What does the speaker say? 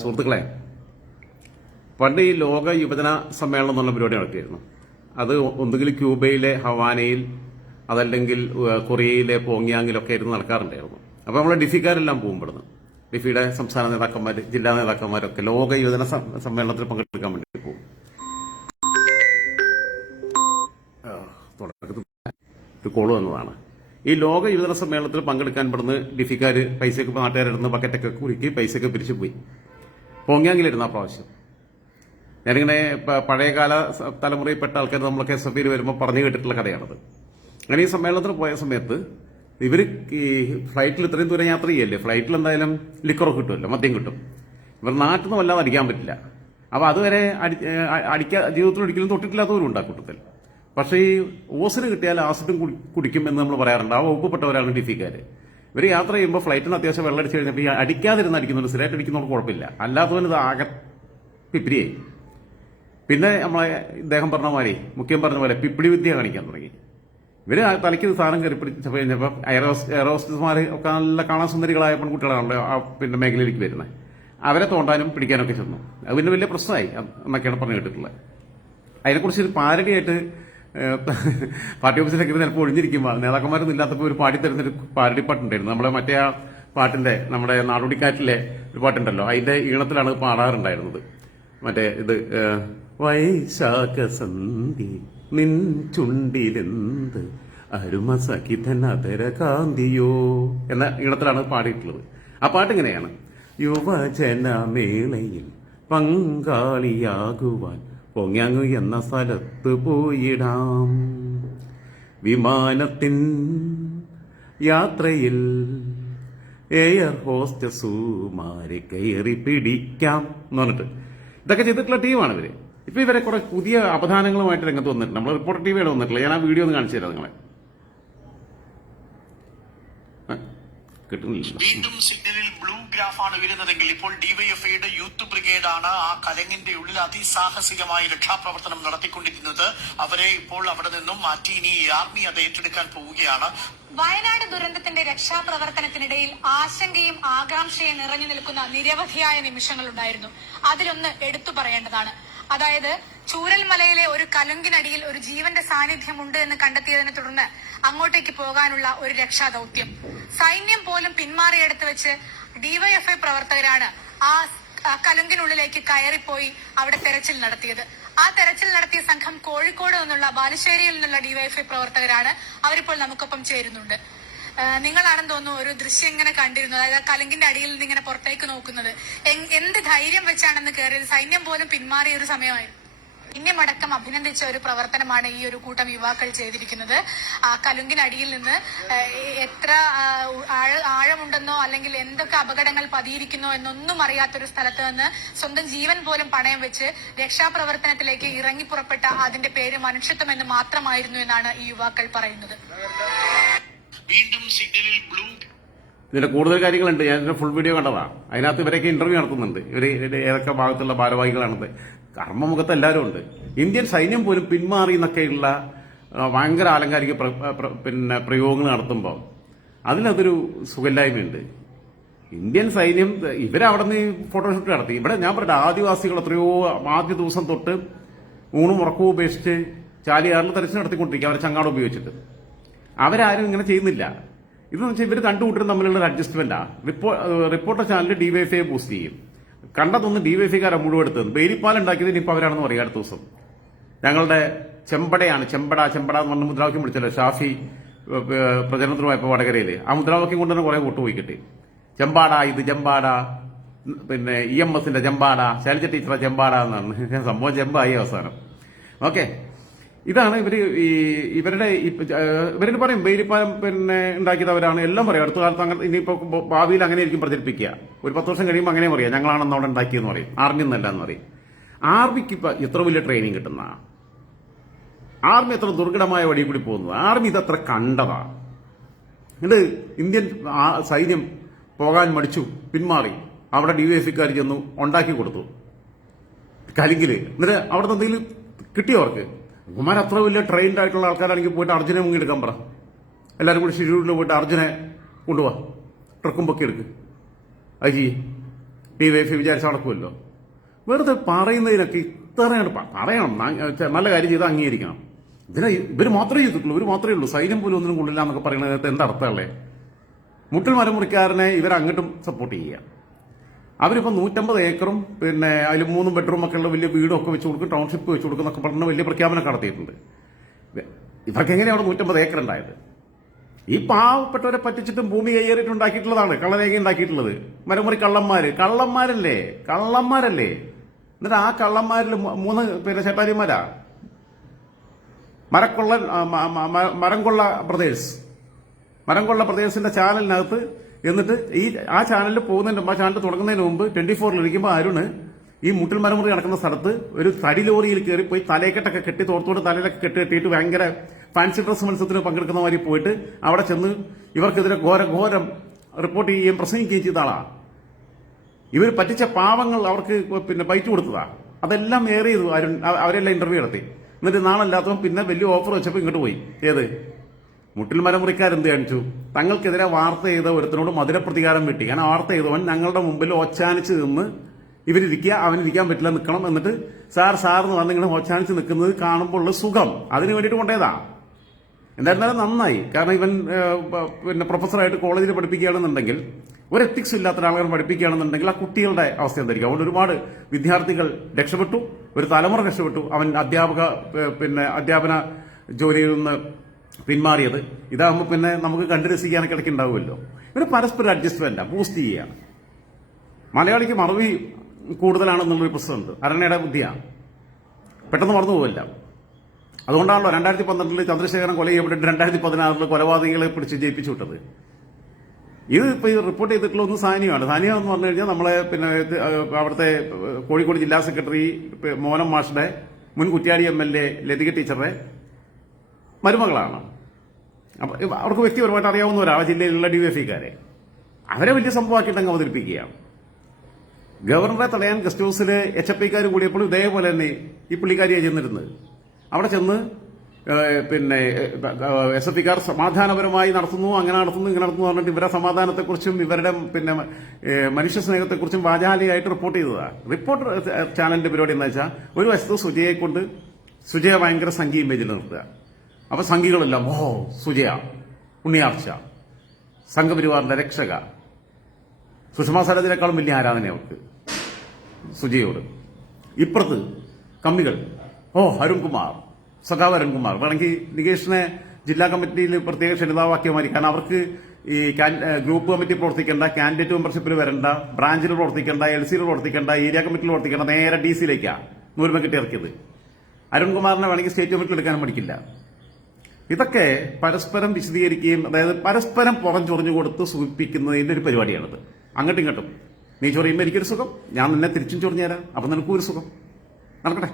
സുഹൃത്തുക്കളെ പണ്ട് ഈ ലോക യുവജന സമ്മേളനം എന്നുള്ള പരിപാടി നടത്തിയിരുന്നു. അത് ഒന്നുകിൽ ക്യൂബയിലെ ഹവാനയിൽ അതല്ലെങ്കിൽ കൊറിയയിലെ പോങ്യാങ്ങിലൊക്കെ ഇരുന്ന് നടക്കാറുണ്ടായിരുന്നു. അപ്പോൾ നമ്മൾ ഡിഫിക്കാരെല്ലാം പോകും ഇവിടുന്ന് ഡിഫിയുടെ സംസ്ഥാന നേതാക്കന്മാർ ജില്ലാ നേതാക്കന്മാരൊക്കെ ലോക യുവജന സമ്മേളനത്തിൽ പങ്കെടുക്കാൻ വേണ്ടി പോകും. ഒരു കോൾ വന്നതാണ്. ഈ ലോക യുവജന സമ്മേളനത്തിൽ പങ്കെടുക്കാൻ പെടുന്ന ഡിഫിക്കാർ പൈസയൊക്കെ നാട്ടുകാരിടുന്ന ബക്കറ്റൊക്കെ കുറുക്കി പൈസയൊക്കെ പിരിച്ചു പോയി. പോങ്യാങ്ങിലിരുന്ന ആ പ്രാവശ്യം. ഞാനിങ്ങനെ പഴയകാല തലമുറയിൽപ്പെട്ട ആൾക്കാർ നമ്മളൊക്കെ എസ് എഫ് വരുമ്പോൾ പറഞ്ഞു കേട്ടിട്ടുള്ള കഥയാണത്. അങ്ങനെ ഈ സമ്മേളനത്തിന് പോയ സമയത്ത് ഇവർ ഈ ഫ്ലൈറ്റിൽ ഇത്രയും ദൂരം യാത്ര ചെയ്യല്ലേ? ഫ്ലൈറ്റിൽ എന്തായാലും ലിക്കറൊക്കെ കിട്ടുമല്ലോ? മദ്യം കിട്ടും. ഇവർ നാട്ടിൽ നിന്ന് വല്ലാതെ അടിക്കാൻ പറ്റില്ല. അപ്പോൾ അതുവരെ അടിക്കാ ജീവിതത്തിൽ ഒരിക്കലും തൊട്ടിട്ടില്ലാത്തവരും ഉണ്ട് കൂട്ടത്തിൽ. പക്ഷേ ഈ ഓസിന് കിട്ടിയാൽ ആസിഡും കുടി- കുടിക്കും എന്ന് നമ്മൾ പറയാറുണ്ട്. ആ വകുപ്പപ്പെട്ടവരാണ് ഡിഫിക്കാർ ഇവർ യാത്ര ചെയ്യുമ്പോൾ ഫ്ലൈറ്റിന് അത്യാവശ്യം വെള്ളം അടിച്ച് കഴിഞ്ഞപ്പോൾ ഈ അടിക്കാതിരുന്ന് അടിക്കുന്നുണ്ട് സ്ഥിരമായിട്ട് അടിക്കുന്നവർക്ക് കുഴപ്പമില്ല. അല്ലാത്തവന് ഇത് ആകെ പിപ്പിരിയായി. പിന്നെ നമ്മളെ ഇദ്ദേഹം പറഞ്ഞ മാതിരി മുഖ്യം പറഞ്ഞ പോലെ പിപ്പിടി വിദ്യ കാണിക്കാൻ തുടങ്ങി. ഇവർ ആ തലയ്ക്ക് സാധനം കയറി പിടിച്ചപ്പോൾ കഴിഞ്ഞപ്പോൾ എയറോസ് എയറോസ്റ്റർമാർ ഒക്കെ നല്ല കാണാൻ സുന്ദരികളായ പെൺകുട്ടികളാണല്ലോ ആ പിന്നെ മേഖലയിലേക്ക് വരുന്നത്. അവരെ തോണ്ടാനും പിടിക്കാനൊക്കെ ചെന്നു. അത് പിന്നെ വലിയ പ്രശ്നമായി എന്നൊക്കെയാണ് പറഞ്ഞു കേട്ടിട്ടുള്ളത്. അതിനെക്കുറിച്ച് ഒരു പാരഡിയായിട്ട് ഏഹ്, പാർട്ടി ഓഫീസിലൊക്കെ ഇരുന്ന് ചിലപ്പോൾ ഒഴിഞ്ഞിരിക്കുമ്പോൾ നേതാക്കന്മാരൊന്നും ഇല്ലാത്തപ്പോൾ ഒരു പാടി തരുന്നൊരു പാരടി പാട്ടുണ്ടായിരുന്നു. നമ്മുടെ മറ്റേ ആ പാട്ടിന്റെ നമ്മുടെ നാടോടിക്കാറ്റിലെ ഒരു പാട്ടുണ്ടല്ലോ. അതിന്റെ ഈണത്തിലാണ് പാടാറുണ്ടായിരുന്നത് മറ്റേ ഇത് വൈശാഖസന്ധി വൈശാഖ സന്ധി നിൻ ചുണ്ടിലെന്ത് അരുമ സഖിതൻ അതര കാന്തിയോ എന്ന ഈണത്തിലാണ് പാടിയിട്ടുള്ളത്. ആ പാട്ട് ഇങ്ങനെയാണ്. യുവജനമേളയിൽ പങ്കാളിയാകുവാൻ പൊങ്ങാങ്ങു എന്ന സ്ഥലത്ത് പോയിടാം. വിമാനത്തിൻ യാത്രയിൽ എയർ ഹോസ്റ്റസുമാരെ കയറി പിടിക്കാം എന്ന് പറഞ്ഞിട്ട്. ഇതൊക്കെ ചെയ്തിട്ടുള്ള ടീമാണ് ഇവർ. ഇപ്പൊ ഇവരെ കുറെ പുതിയ അവധാനങ്ങളുമായിട്ട് രംഗത്ത് വന്നിട്ടുണ്ട്. നമ്മൾ റിപ്പോർട്ടർ ടിവിയാണ് വന്നിട്ടില്ല. ഞാൻ ആ വീഡിയോ ഒന്ന് കാണിച്ചു തരാം നിങ്ങളെ ആ, കിട്ടുന്നില്ല വീണ്ടും സിഗ്നലിൽ ബ്ലൂ ഗ്രാഫാണ് വരുന്നതെങ്കിൽ ഇപ്പോൾ ഡിവൈഎഫ്ഐയുടെ യൂത്ത് ബ്രിഗേഡ് ആണ് ആ കലങ്ങിന്റെ ഉള്ളിൽ അതിസാഹസികമായി രക്ഷാപ്രവർത്തനം നടത്തിക്കൊണ്ടിരുന്നത്. അവരെ ഇപ്പോൾ അവിടെ നിന്നും മാറ്റി ഇനി ആർമി അത് ഏറ്റെടുക്കാൻ പോവുകയാണ്. വയനാട് ദുരന്തത്തിന്റെ രക്ഷാപ്രവർത്തനത്തിനിടയിൽ ആശങ്കയും ആകാംക്ഷയും നിറഞ്ഞു നിൽക്കുന്ന നിരവധിയായ നിമിഷങ്ങളുണ്ടായിരുന്നു. അതിലൊന്ന് എടുത്തു പറയേണ്ടതാണ്. അതായത് ചൂരൽമലയിലെ ഒരു കലുങ്കിനടിയിൽ ഒരു ജീവന്റെ സാന്നിധ്യം ഉണ്ട് എന്ന് കണ്ടെത്തിയതിനെ തുടർന്ന് അങ്ങോട്ടേക്ക് പോകാനുള്ള ഒരു രക്ഷാദൌത്യം. സൈന്യം പോലും പിന്മാറിയെടുത്ത് വെച്ച് ഡിവൈഎഫ്ഐ പ്രവർത്തകരാണ് ആ കലുങ്കിനുള്ളിലേക്ക് കയറിപ്പോയി അവിടെ തെരച്ചിൽ നടത്തിയത്. ആ തെരച്ചിൽ നടത്തിയ സംഘം കോഴിക്കോട് നിന്നുള്ള ബാലുശ്ശേരിയിൽ നിന്നുള്ള ഡിവൈഎഫ്ഐ പ്രവർത്തകരാണ്. അവരിപ്പോൾ നമുക്കൊപ്പം ചേരുന്നുണ്ട്. നിങ്ങളാണെന്ന് തോന്നുന്നു ഒരു ദൃശ്യം ഇങ്ങനെ കണ്ടിരുന്നു. അതായത് കലങ്കിന്റെ അടിയിൽ നിന്ന് ഇങ്ങനെ പുറത്തേക്ക് നോക്കുന്നത്. എന്ത് ധൈര്യം വെച്ചാണെന്ന് കയറിയത് സൈന്യം പോലും പിന്മാറിയ ഒരു സമയമായിരുന്നു. ഇന്നമടക്കം അഭിനന്ദിച്ച ഒരു പ്രവർത്തനമാണ് ഈ ഒരു കൂട്ടം യുവാക്കൾ ചെയ്തിരിക്കുന്നത്. ആ കലുങ്കിനടിയിൽ നിന്ന് എത്ര ആഴമുണ്ടെന്നോ അല്ലെങ്കിൽ എന്തൊക്കെ അപകടങ്ങൾ പതിയിരിക്കുന്നോ എന്നൊന്നും അറിയാത്തൊരു സ്ഥലത്ത് നിന്ന് സ്വന്തം ജീവൻ പോലും പണയം വെച്ച് രക്ഷാപ്രവർത്തനത്തിലേക്ക് ഇറങ്ങിപ്പുറപ്പെട്ട അതിന്റെ പേര് മനുഷ്യത്വം എന്ന് മാത്രമായിരുന്നു എന്നാണ് ഈ യുവാക്കൾ പറയുന്നത്. വീണ്ടും സിഗ്നലിൽ ബ്ലൂ. ഇതിന്റെ കൂടുതൽ കാര്യങ്ങളുണ്ട്. ഞാൻ ഇതിന്റെ ഫുൾ വീഡിയോ കണ്ടതാണ് അതിനകത്ത് ഇവരൊക്കെ ഇന്റർവ്യൂ നടത്തുന്നുണ്ട്. ഇവർ ഏതൊക്കെ ഭാഗത്തുള്ള ഭാരവാഹികളാണത് കർമ്മമുഖത്ത് എല്ലാവരും ഉണ്ട്. ഇന്ത്യൻ സൈന്യം പോലും പിന്മാറി എന്നൊക്കെയുള്ള ഭയങ്കര ആലങ്കാരിക പിന്നെ പ്രയോഗങ്ങൾ നടത്തുമ്പോൾ അതിനതൊരു സുഖമില്ലായ്മയുണ്ട്. ഇന്ത്യൻ സൈന്യം ഇവരവിടെ നിന്ന് ഫോട്ടോഷൂട്ട് നടത്തി. ഇവിടെ ഞാൻ പറഞ്ഞ ആദിവാസികൾ എത്രയോ ആദ്യ ദിവസം തൊട്ട് ഊണും ഉറക്കവും ഉപേക്ഷിച്ച് ചാലിയാറിൽ തെരച്ചിൽ നടത്തിക്കൊണ്ടിരിക്കുക. അവരെ ചങ്ങാടം ഉപയോഗിച്ചിട്ട്. അവരാരും ഇങ്ങനെ ചെയ്യുന്നില്ല. ഇതെന്ന് വെച്ചാൽ ഇവർ കണ്ടുകൂട്ടരും തമ്മിലുള്ള ഒരു അഡ്ജസ്റ്റ്മെന്റാ റിപ്പോർട്ടർ ചാനൽ ഡിവൈഫൈ പോസ്റ്റ് ചെയ്യും. കണ്ടതൊന്ന് ഡിവൈഫൈക്കാരാണ് മുഴുവൻ എടുത്തത്. ബേരിപ്പാൽ ഉണ്ടാക്കിയത് ഇനിയിപ്പോൾ അവരാണെന്ന് പറയും അടുത്ത ദിവസം. ഞങ്ങളുടെ ചെമ്പടയാണ്. ചെമ്പട ചെമ്പട എന്ന് പറഞ്ഞ മുദ്രാവാക്യം വിളിച്ചല്ലോ. ഷാഫി പ്രചരണത്തിനുമായപ്പോൾ വടകരയിൽ ആ മുദ്രാവാക്യം കൊണ്ട് തന്നെ കുറെ വോട്ട് കിട്ടി. ചെമ്പാട ഇത് ചെമ്പാട പിന്നെ ഇ എം എസിന്റെ ചെമ്പാട ശൈലജ ടീച്ചറെ ചെമ്പാട എന്നാണ്. സംഭവം ചെമ്പായി അവസാനം. ഓക്കെ. ഇതാണ് ഇവർ ഈ ഇവരുടെ ഇവർ പറയും? ബേരിപ്പാലം പിന്നെ ഉണ്ടാക്കിയത് അവരാണ് എല്ലാം പറയും. അടുത്ത കാലത്ത് അങ്ങനെ ഇനിയിപ്പോ ഭാവിയിൽ അങ്ങനെ ആയിരിക്കും പ്രചരിപ്പിക്കുക. ഒരു പത്ത് വർഷം കഴിയുമ്പോൾ അങ്ങനെ പറയാം. ഞങ്ങളാണെന്ന് അവിടെ ഉണ്ടാക്കിയെന്ന് പറയും. ആർമി എന്നല്ല എന്ന് പറയും. ആർമിക്ക് ഇപ്പൊ എത്ര വലിയ ട്രെയിനിങ് കിട്ടുന്ന? ആർമി എത്ര ദുർഘടമായ വഴി കൂടി പോകുന്നത്? ആർമി ഇതത്ര കണ്ടതാ. എന്നിട്ട് ഇന്ത്യൻ സൈന്യം പോകാൻ മടിച്ചു പിന്മാറി. അവിടെ ഡി വൈ എഫ്ക്കാർ ചെന്നു ഉണ്ടാക്കി കൊടുത്തു. കലിങ്കിൽ. എന്നിട്ട് അവിടെ നിന്ന് എന്തെങ്കിലും കിട്ടിയോ അവർക്ക്? കുമാർ അത്ര വലിയ ട്രെയിൻഡ് ആയിട്ടുള്ള ആൾക്കാരാണെങ്കിൽ പോയിട്ട് അർജുനെ മുങ്ങി എടുക്കാൻ പറ. എല്ലാവരും കൂടി ഷിരൂരിൽ പോയിട്ട് അർജുനെ കൊണ്ടുപോവാ ട്രക്കും പൊക്കി എടുക്ക്. അത് ടി ഡി വൈ വിചാരിച്ച നടക്കുമല്ലോ വെറുതെ പറയുന്നതിനൊക്കെ ഇത്രയാണ് പറയണം. നല്ല കാര്യം ചെയ്ത് അംഗീകരിക്കണം. ഇതിനെ ഇവർ മാത്രമേ ചെയ്തിട്ടുള്ളൂ. ഇവർ മാത്രമേ ഉള്ളൂ. സൈന്യം പോലും ഒന്നിനും കൊള്ളില്ല എന്നൊക്കെ പറയുന്നത് എന്താ അർത്ഥമല്ലേ മുട്ടിൽ മരമുറിക്കാരനെ ഇവർ അങ്ങോട്ടും സപ്പോർട്ട് ചെയ്യുക. അവരിപ്പോൾ നൂറ്റമ്പത് ഏക്കറും പിന്നെ അതിൽ മൂന്നും ബെഡ്റൂം ഒക്കെ ഉള്ള വലിയ വീടും ഒക്കെ വെച്ച് കൊടുക്കും ടൗൺഷിപ്പ് വെച്ച് കൊടുക്കും പറഞ്ഞ് വലിയ പ്രഖ്യാപനം നടത്തിയിട്ടുണ്ട്. ഇവർക്ക് എങ്ങനെയാണ് അവിടെ നൂറ്റമ്പത് ഏക്കർ ഉണ്ടായത്? ഈ പാവപ്പെട്ടവരെ പറ്റിച്ചിട്ടും ഭൂമി കയ്യേറിയിട്ട് ഉണ്ടാക്കിയിട്ടുള്ളതാണ് കള്ളരേഖ ഉണ്ടാക്കിയിട്ടുള്ളത്. മരമുറി കള്ളന്മാര്. കള്ളന്മാരല്ലേ? കള്ളന്മാരല്ലേ? എന്നിട്ട് ആ കള്ളന്മാരിൽ മൂന്ന് പിന്നെ ചേട്ടാരിമാരാ മരക്കൊള്ള മരം കൊള്ള ബ്രദേഴ്സ് മരം മരംകൊള്ള ബ്രദേഴ്സിന്റെ ചാനലിനകത്ത് എന്നിട്ട് ഈ ആ ചാനലിൽ പോകുന്നതിന് മുമ്പ് ആ ചാനൽ തുടങ്ങുന്നതിന് മുമ്പ് ട്വന്റി ഫോറിൽ ഇരിക്കുമ്പോൾ അരുണ് ഈ മുട്ടിൽ മരമുറി നടക്കുന്ന സ്ഥലത്ത് ഒരു തടി ലോറിയിൽ കയറി പോയി തലയെക്കെട്ടൊക്കെ കെട്ടി തോർത്തോട് തലയിലൊക്കെ കെട്ടി കെട്ടിയിട്ട് ഭയങ്കര ഫാൻസി ഡ്രസ് മത്സരത്തിന് പങ്കെടുക്കുന്ന മാതിരി പോയിട്ട് അവിടെ ചെന്ന് ഇവർക്കെതിരെ ഘോര ഘോരം റിപ്പോർട്ട് ചെയ്യുകയും പ്രസംഗിക്കുകയും ചെയ്ത ആളാണ് ഇവർ പറ്റിച്ച പാവങ്ങൾ അവർക്ക് പിന്നെ ബൈറ്റ് കൊടുത്തതാ. അതെല്ലാം ഏറെ ചെയ്തു അരുൺ അവരെല്ലാം ഇന്റർവ്യൂ നടത്തി. എന്നിട്ട് നാളല്ലാത്തവൻ പിന്നെ വലിയ ഓഫർ വെച്ചപ്പോൾ ഇങ്ങോട്ട് പോയി. ഏത്? മുട്ടിൽ മരമുറിക്കാരെന്ത് കാണിച്ചു? തങ്ങൾക്കെതിരെ വാർത്ത ചെയ്ത ഒരുത്തനോട് മധുരപ്രതികാരം വെട്ടി. കാരണം വാർത്ത ചെയ്തവൻ ഞങ്ങളുടെ മുമ്പിൽ ഒച്ചാനിച്ച് നിന്ന് ഇവരിരിക്കുക അവനിരിക്കാൻ പറ്റില്ല നിൽക്കണം എന്നിട്ട് സാർ സാർ എന്ന് പറഞ്ഞ് ഇങ്ങനെ ഒച്ചാനിച്ച് നിൽക്കുന്നത് കാണുമ്പോൾ ഉള്ള സുഖം. അതിന് വേണ്ടിയിട്ട് കൊണ്ടേതാ എന്തായിരുന്നാലും നന്നായി. കാരണം ഇവൻ പിന്നെ പ്രൊഫസറായിട്ട് കോളേജിൽ പഠിപ്പിക്കുകയാണെന്നുണ്ടെങ്കിൽ ഒരു എത്തിക്സ് ഇല്ലാത്ത ഒരാളെ പഠിപ്പിക്കുകയാണെന്നുണ്ടെങ്കിൽ ആ കുട്ടികളുടെ അവസ്ഥ എന്തായിരിക്കും? അതുകൊണ്ട് ഒരുപാട് വിദ്യാർത്ഥികൾ രക്ഷപ്പെട്ടു ഒരു തലമുറ രക്ഷപ്പെട്ടു. അവൻ അധ്യാപക പിന്നെ അധ്യാപന ജോലിയിൽ നിന്ന് പിന്മാറിയത്. ഇതാകുമ്പോൾ പിന്നെ നമുക്ക് കണ്ടു രസിക്കാനൊക്കെ ഇടയ്ക്ക് ഉണ്ടാവുമല്ലോ ഇവർ പരസ്പരം അഡ്ജസ്റ്റ്മെന്റ് ബൂസ്റ്റ് ചെയ്യുകയാണ് മലയാളിക്ക് മറവി കൂടുതലാണെന്നുള്ളൊരു പ്രശ്നമുണ്ട്. അരണയുടെ ബുദ്ധിയാണ്. പെട്ടെന്ന് മറന്നു പോവില്ല. അതുകൊണ്ടാണല്ലോ രണ്ടായിരത്തി പന്ത്രണ്ടിൽ ചന്ദ്രശേഖരൻ കൊല ചെയ്യപ്പെട്ടിട്ട് രണ്ടായിരത്തി പതിനാറിൽ കൊലപാതകങ്ങളെ പിടിച്ച് ജയിപ്പിച്ചു വിട്ടത്. ഇത് ഇപ്പോൾ ഇത് റിപ്പോർട്ട് ചെയ്തിട്ടുള്ള ഒന്ന് സാനിയാണ്. സാനിയ എന്ന് പറഞ്ഞു കഴിഞ്ഞാൽ നമ്മളെ പിന്നെ അവിടുത്തെ കോഴിക്കോട് ജില്ലാ സെക്രട്ടറി മോനം മാഷിന്റെ മുൻ Kuttiadi M L A Lathika ടീച്ചറുടെ മരുമകളാണ്. അപ്പോൾ അവർക്ക് വ്യക്തിപരമായിട്ട് അറിയാവുന്നവരാണ് ആ ജില്ലയിലുള്ള ഡി എഫ് ഇക്കാരെ അവരെ വലിയ സംഭവമാക്കിയിട്ട് അങ്ങ് അവതരിപ്പിക്കുകയാണ്. ഗവർണറെ തടയാൻ ഗസ്റ്റ് ഹൗസിൽ എച്ച് എഫ് ഐക്കാർ കൂടിയപ്പോൾ ഇതേപോലെ തന്നെ ഈ പുള്ളിക്കാരിയാണ് ചെന്നിരുന്നത്. അവിടെ ചെന്ന് പിന്നെ എസ് എഫ് ഐക്കാർ സമാധാനപരമായി നടത്തുന്നു അങ്ങനെ നടത്തുന്നു ഇങ്ങനെ നടത്തുന്നു പറഞ്ഞിട്ട് ഇവരെ സമാധാനത്തെക്കുറിച്ചും ഇവരുടെ പിന്നെ മനുഷ്യ സ്നേഹത്തെക്കുറിച്ചും വാചാലിയായിട്ട് റിപ്പോർട്ട് ചെയ്തതാണ് റിപ്പോർട്ടർ ചാനലിന്റെ പരിപാടി എന്താ വെച്ചാൽ ഒരു വശത്ത് സുജയെ കൊണ്ട് സുജയ ഭയങ്കര സംഖ്യ ഇമേജിൽ നിർത്തുക. അപ്പൊ സംഘികളെല്ലാം ഓ സുജയ ഉണ്ണിയാർച്ച സംഘപരിവാറിന്റെ രക്ഷക. സുഷമാ സ്വരാജിനേക്കാളും വലിയ ആരാധന അവർക്ക് സുജയോട്. ഇപ്പുറത്ത് കമ്മികൾ ഓ അരുൺകുമാർ സഖാവ് അരുൺകുമാർ. വേണമെങ്കിൽ നികേഷിനെ ജില്ലാ കമ്മിറ്റിയിൽ പ്രത്യേക ക്ഷണിതാവാക്കിയമാരി കാരണം അവർക്ക് ഈ ഗ്രൂപ്പ് കമ്മിറ്റി പ്രവർത്തിക്കേണ്ട കാൻഡിഡേറ്റ് മെമ്പർഷിപ്പിൽ വരേണ്ട ബ്രാഞ്ചിൽ പ്രവർത്തിക്കേണ്ട എൽ സിയിൽ പ്രവർത്തിക്കേണ്ട ഏരിയ കമ്മിറ്റിയിൽ പ്രവർത്തിക്കേണ്ട നേരെ ഡി സിയിലേക്കാണ് നൂരുമ കിട്ടി ഇറക്കിയത്. അരുൺകുമാറിനെ വേണമെങ്കിൽ സ്റ്റേറ്റ് കമ്മിറ്റിയിൽ എടുക്കാനും പഠിക്കില്ല ഇതൊക്കെ പരസ്പരം വിശദീകരിക്കുകയും അതായത് പരസ്പരം പുറം ചൊറിഞ്ഞു കൊടുത്ത് സൂചിപ്പിക്കുന്നതിന്റെ ഒരു പരിപാടിയാണിത്. അങ്ങോട്ടും ഇങ്ങോട്ടും. നീ ചൊറിയുമ്പോൾ എനിക്കൊരു സുഖം ഞാൻ നിന്നെ തിരിച്ചും ചൊറിഞ്ഞു തരാം അപ്പൊ നിനക്കും ഒരു സുഖം. നടക്കട്ടെ?